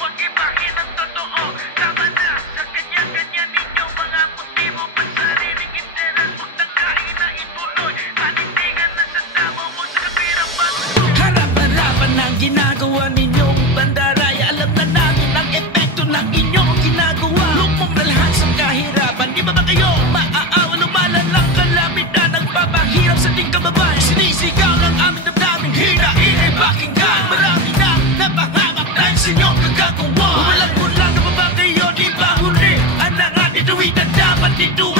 Huwag ibahin ang totoo. Tama na sa kanya-kanya ninyong mga motibo. Pansariling interes, huwag tangkain na ituloy. Panindigan na sa tamo, huwag sa kapirang matuloy. Harap-harapan ang ginagawa ninyong bandaraya. Alam na namin ang epekto ng inyong ginagawa. Lukmong dalhan sa kahirapan. Di ba kayo maaawa? Lumalalang kalamidad. Nagpapahirap sa ating kababayan. Sinisigaw ng aming damdamin. Hinahin ay pakinggan. Marami na napahamak dahil sa inyong kagagawa. Walang kulang na ba kayo? Di ba huli? Ang ating tuwid na dapat ituwi.